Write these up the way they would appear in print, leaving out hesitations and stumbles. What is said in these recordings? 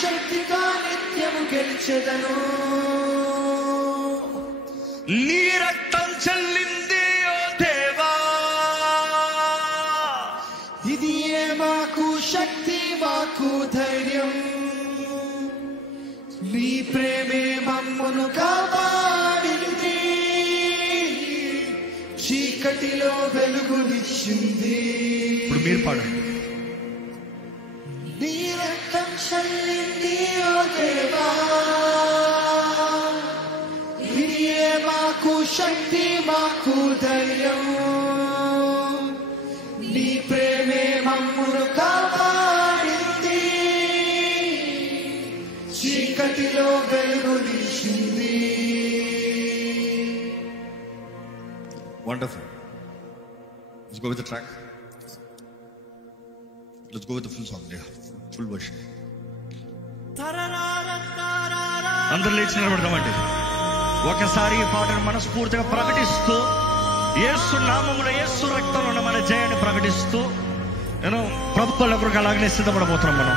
శక్తిగా నిత్యము గెలిచెదను. నీ రక్తం చెల్లింది ఓ దేవా, ఇది మాకు శక్తి మాకు ధైర్యం. నీ ప్రేమే మమ్మును కాపాడింది, చీకటిలో వెలుగునిచ్చింది. ఇప్పుడు మీరు పాడండి. నీ రక్తం చెల్లింది ఓ దేవా, ఇది మాకు శక్తి మాకు ధైర్యం. నీ ప్రేమే మమ్మును కాపాడింది, చీకటిలో వెలుగునిచ్చింది. Wonderful. Let's go with the track. Let's go with the full song. Yeah, full version. అందరూ లేచి నిలబడదామండి. ఒకసారి ఈ పాటను మనస్ఫూర్తిగా ప్రకటిస్తూ, యేసు నామములో యేసు రక్తంలో ఉన్న మన జయాన్ని ప్రకటిస్తూ నేను ప్రభుత్వాల కొరకు అలాగనే సిద్ధపడబోతున్నాం మనం.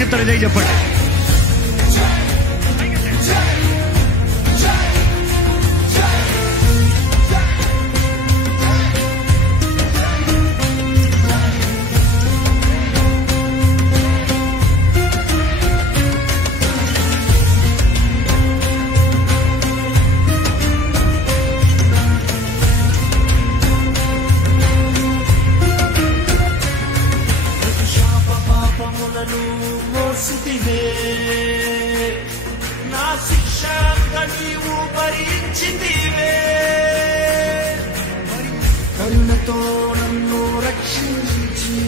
చెప్తారు, ఇదే చెప్పండి. నా శిక్ష నీవు భరించితివే, కరుణతో నన్ను రక్షించి